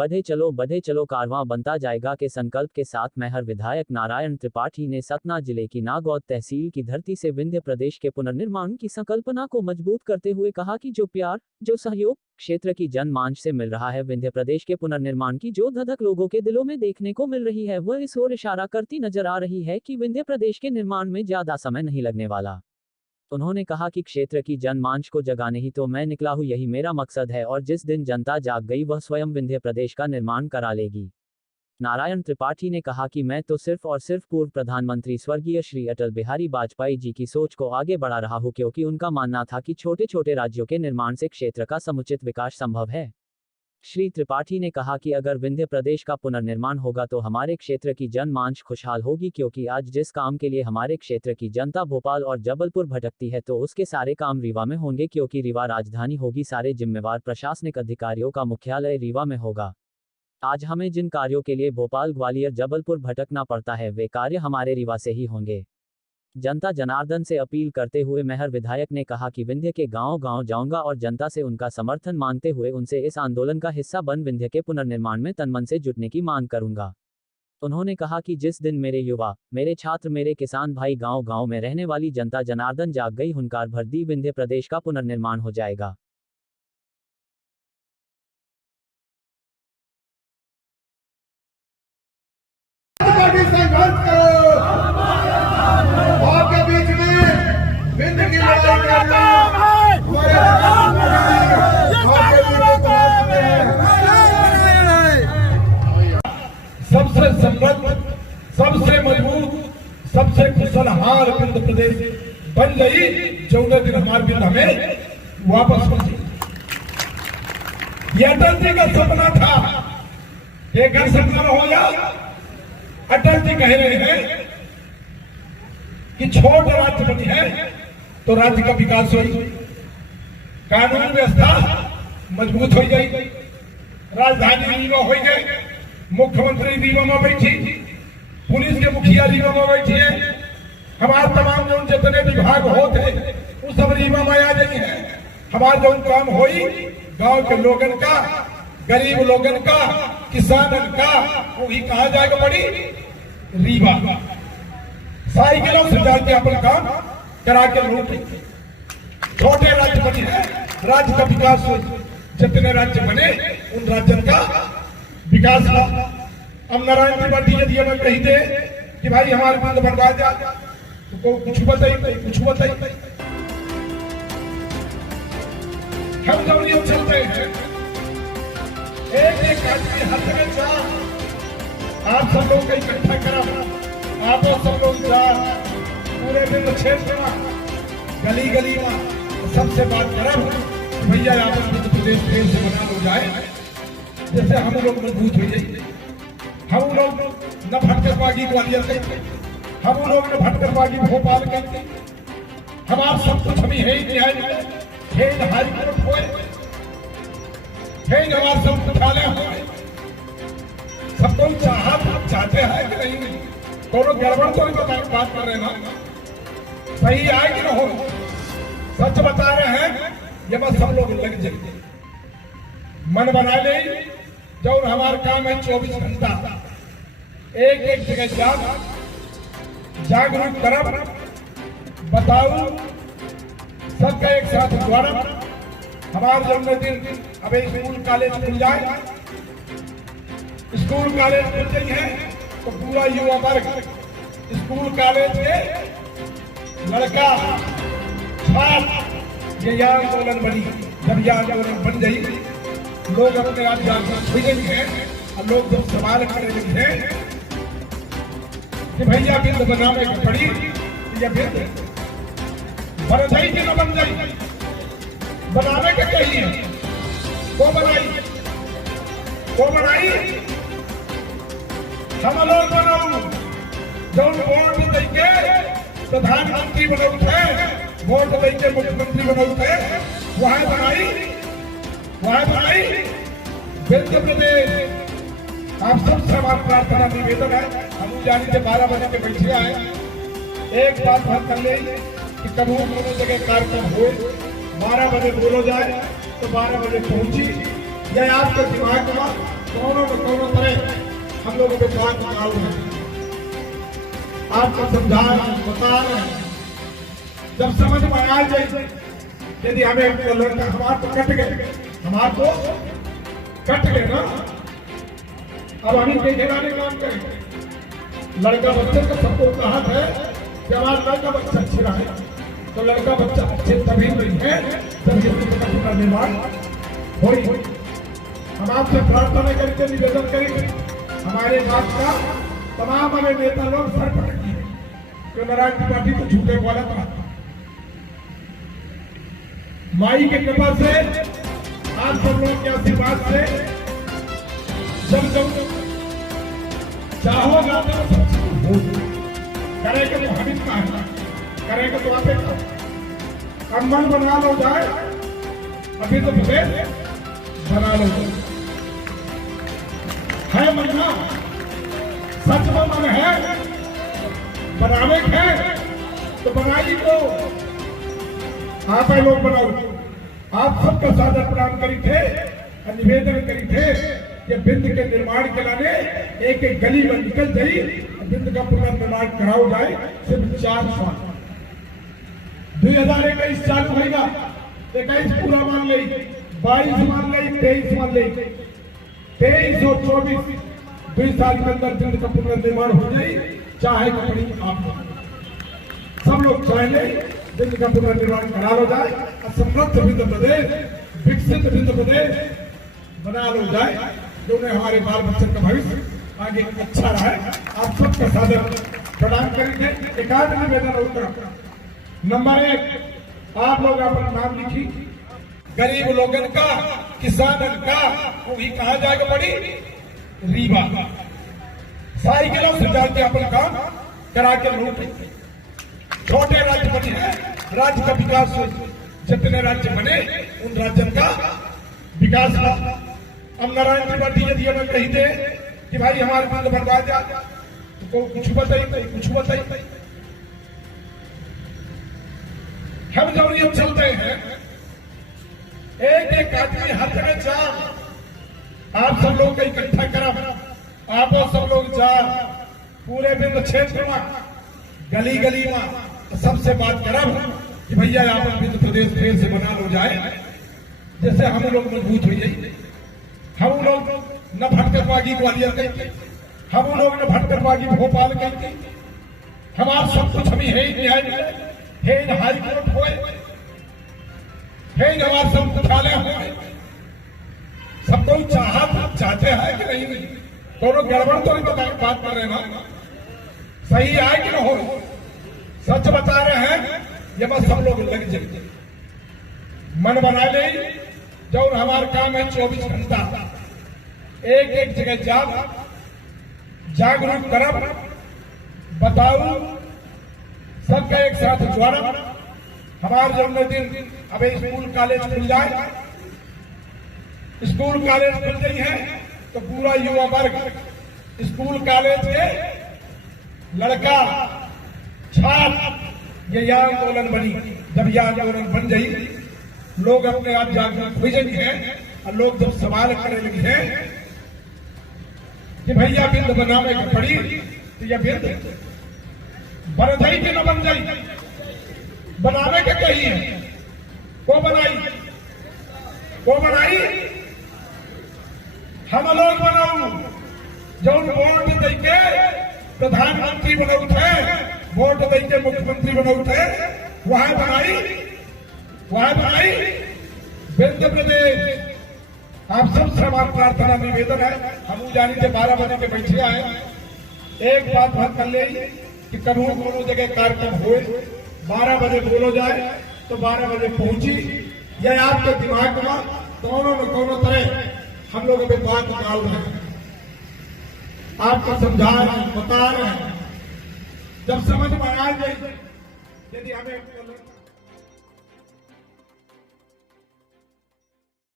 बढ़े चलो कारवां बनता जाएगा के संकल्प के साथ मेहर विधायक नारायण त्रिपाठी ने सतना जिले की नागौद तहसील की धरती से विंध्य प्रदेश के पुनर्निर्माण की संकल्पना को मजबूत करते हुए कहा कि जो प्यार, जो सहयोग क्षेत्र की जनमानस से मिल रहा है, विंध्य प्रदेश के पुनर्निर्माण की जो धधक लोगों के दिलों में देखने को मिल रही है, वह इस ओर इशारा करती नजर आ रही है कि विंध्य प्रदेश के निर्माण में ज्यादा समय नहीं लगने वाला। उन्होंने कहा कि क्षेत्र की जनमानस को जगाने ही तो मैं निकला हूं, यही मेरा मकसद है और जिस दिन जनता जाग गई वह स्वयं विंध्य प्रदेश का निर्माण करा लेगी। नारायण त्रिपाठी ने कहा कि मैं तो सिर्फ और सिर्फ पूर्व प्रधानमंत्री स्वर्गीय श्री अटल बिहारी वाजपेयी जी की सोच को आगे बढ़ा रहा हूं, क्योंकि उनका मानना था कि छोटे छोटे राज्यों के निर्माण से क्षेत्र का समुचित विकास संभव है। श्री त्रिपाठी ने कहा कि अगर विंध्य प्रदेश का पुनर्निर्माण होगा तो हमारे क्षेत्र की जनमानस खुशहाल होगी, क्योंकि आज जिस काम के लिए हमारे क्षेत्र की जनता भोपाल और जबलपुर भटकती है तो उसके सारे काम रीवा में होंगे, क्योंकि रीवा राजधानी होगी। सारे जिम्मेवार प्रशासनिक अधिकारियों का मुख्यालय रीवा में होगा। आज हमें जिन कार्यों के लिए भोपाल, ग्वालियर, जबलपुर भटकना पड़ता है, वे कार्य हमारे रीवा से ही होंगे। जनता जनार्दन से अपील करते हुए मेहर विधायक ने कहा कि विंध्य के गांव गांव जाऊंगा और जनता से उनका समर्थन मांगते हुए उनसे इस आंदोलन का हिस्सा बन विंध्य के पुनर्निर्माण में तन मन से जुटने की मांग करूंगा। उन्होंने कहा कि जिस दिन मेरे युवा, मेरे छात्र, मेरे किसान भाई गांव गांव में रहने वाली जनता जनार्दन जाग गई, हुंकार भर दी, विंध्य प्रदेश का पुनर्निर्माण हो जाएगा। सबसे समृद्ध, सबसे मजबूत, सबसे खुशहाल विंध्य प्रदेश बन गई, जो दिन हमारे विंध्य हमें वापस पहुंची। ये अटल जी का सपना था, एक घर सरकार हो या अटल जी कह रहे हैं कि छोट राज्य बनी है तो राज्य का विकास हो, कानून व्यवस्था मजबूत हो गई, राजधानी रीवा हो गई, मुख्यमंत्री रीवा में बैठी, पुलिस के मुखिया रीवा में बैठी है, हमारे तमाम जो जितने विभाग होते वो सब रीवा में आ गई है। हमारा जो काम होई गांव के लोगन का, गरीब लोगन का, किसानन का, वो ही कहा जाएगा बड़ी रीवा। साइकिलों से जाके अपन काम करा के लोग छोटे राज्य बने हैं, राज्य का विकास हो, जितने राज्य बने उन राज्यों का विकास हुआ। अब नारायण त्रिपाठी यदि हमें कही दे कि भाई हमारे विंध्य बनवा जा, तो कुछ बताइए, कुछ बताइए। हम जब ये चलते हैं एक एक आदमी हाथ में चार, आप सब लोग का इकट्ठा करा, आप सब लोग चार पूरे विंध्य क्षेत्र में गली गली में सबसे बात करा भैया आप विंध्य प्रदेश फिर से बना हो जाए, जैसे हम लोग मजबूत हो जाए। हम लोग न भटकरबागी ग्वालियर कहते, हम लोग न भटकरबागी भोपाल कहते, हमारा सब कुछ हमें है ही है, खेल हाईकोर्ट हुए, खेल हमारा सब कुछालय हुए, सबको चाहते हैं कि नहीं, दोनों गड़बड़ तो नहीं बात कर रहे ना, सही आए कि न हो, सच बता रहे हैं, ये बस सब लोग लग जाए, मन बना ले। जब हमारा काम है 24 घंटा एक एक जगह जागरूक करब, बताऊ, सबका एक साथ द्वारा हमारे जन्मदिन। अब स्कूल कॉलेज खुल जाए, स्कूल कॉलेज खुल गई है तो पूरा युवा वर्ग स्कूल कॉलेज के लड़का छात्र ये आंदोलन बनी। जब यह आंदोलन बन गई, लोग अपने आप जागरूक हो गए हैं और लोग जब सवाल करने लगे हैं कि भैया विंध्य बनाने की पड़ी, या फिर बन जाई कि न बन जाई, बनाने के कही है, वो बनाई, वो बनाई, हम लोग बनाऊ, जो वोट देके प्रधानमंत्री बनौते, वोट देके मुख्यमंत्री बनौते, वहां बनाई, वहां बनाई विंध्य प्रदेश। आप सबसे हमारा प्रार्थना निवेदन है, हम जाने से 12 बजे के बैठे आए, एक बात हम कर ले कि कभी दोनों जगह कार्यक्रम हो, 12 बजे बोलो जाए तो 12 बजे पहुंची, यह आपके दिमाग में दोनों न दोनों तरह हम लोगों के बात निकाल रहे हैं, आपको समझा रहे हैं, बता रहे हैं। जब समझ में आ जाए यदि हमें तो लड़का हमारे तो कट गए, हमारे तो कट गए ना, अब हम इनके घेराने काम करेंगे। लड़का बच्चे का सबको कहा है कि हमारा लड़का बच्चा अच्छे रहे, तो लड़का बच्चा अच्छे तभी नहीं है जब ये का निर्माण हो। हम आपसे प्रार्थना करके निवेदन करेंगे, हमारे बात का तमाम हमें नेता लोग सर पकड़िए कि नारायण त्रिपाठी तो झूठे बोला था। माई के कृपा से, आप सब लोग के आशीर्वाद से जब जब चाहोगा तो सब चीज हो करेगा, तो हम इसका करेगा तो आप अब मन बना लो जाए, अभी तो मुझे बना लो है मरना, सच में मन है बनाने है तो बनाई तो आप लोग बनाओ। आप सबका सादर प्रणाम करी थे और निवेदन करी थे कि बिंद के निर्माण के लाने एक एक गली में निकल जाई, बिंद का पुनर्निर्माण कराओ जाए। सिर्फ 4 साल 2021 चालू होगा, 21 पूरा मान ली, 22 मान ली, 23 मान ली, 23 और 24 2 साल के अंदर बिंद का पुनर्निर्माण हो जाए। चाहे कपड़ी आप सब लोग चाहे बिंद का पुनर्निर्माण करा लो जाए और समृद्ध बिंद प्रदेश, विकसित बिंद प्रदेश बना लो जाए, जो हमारे बाल बच्चों का भविष्य आगे अच्छा रहा है। आप सबका सादर प्रदान करेंगे। एकाध निवेदन उत्तर नंबर 1, आप लोग अपना नाम लिखी, गरीब लोगन का, किसानन का, वो भी कहा जाएगा बड़ी रीवा, साइकिलों से जाके अपन काम करा के लूट। छोटे राज्य बने हैं, राज्य का विकास हो, जितने राज्य बने उन राज्यों का विकास हुआ। अब नारायण त्रिपाठी यदि हमें कही दे कि भाई हमारे बिंद बनवा दिया, तो कुछ बताइए, कुछ बताइए। हम जब ये चलते हैं, एक एक आदमी हर जगह जा, आप सब लोग का इकट्ठा करब, आप सब लोग जा पूरे बिंद क्षेत्र में, गली गली में सबसे बात करब कि भैया यहाँ पर बिंद प्रदेश फिर से बना लो जाए, जैसे हम लोग मजबूत हो जाए। हम लोग न भटकरबागी ग्वालियर कहते, हम लोग न भटकरबागी भोपाल कहते, हमारा सब कुछ हमें है न्याय मिले, है हाई कोर्ट होए, है हमारा सब मुख्यालय होए, सबको चाहते हैं कि नहीं, दोनों गड़बड़ तो नहीं बात कर रहे ना, सही है कि न हो, सच बता रहे हैं। ये बस सब लोग लग जाए, मन बना ले, जो हमारा काम है 24 घंटा एक एक जगह जागरूक करब, बताऊ, सबका एक साथ जोड़ब। हमारे जन्मदिन अब स्कूल कॉलेज खुल जाए, स्कूल कॉलेज खुल गई है तो पूरा युवा वर्ग स्कूल कॉलेज के लड़का छात्र ये यह आंदोलन बनी। जब यह आंदोलन बन गई, लोग अपने आप जागरूक हो जाएंगे हैं और लोग जब सवाल करने लगे हैं कि भैया बिंद बनावे की पड़ी, तो यह बिंद बन जाई कि न बन जाई, बनावे के कही है, वो बनाई, वो बनाई, हम लोग बनाऊ, जो वोट देके प्रधानमंत्री बनाऊ थे, वोट देके मुख्यमंत्री बनाऊ थे, वहां बनाई बिंद प्रदेश। आप सबसे हमारा प्रार्थना निवेदन है, हम जानी थे 12 बजे के बैठे आए, एक बात बात कर ले कि कभी कोनो जगह कार्यक्रम हुए 12 बजे बोलो जाए तो 12 बजे पहुंची। यह आपके दिमाग में दोनों न दोनों तरह हम लोग अभी बात निकाल रहे हैं, आपको समझा रहे हैं, बता रहे हैं। जब समझ में आ जाए यदि हमें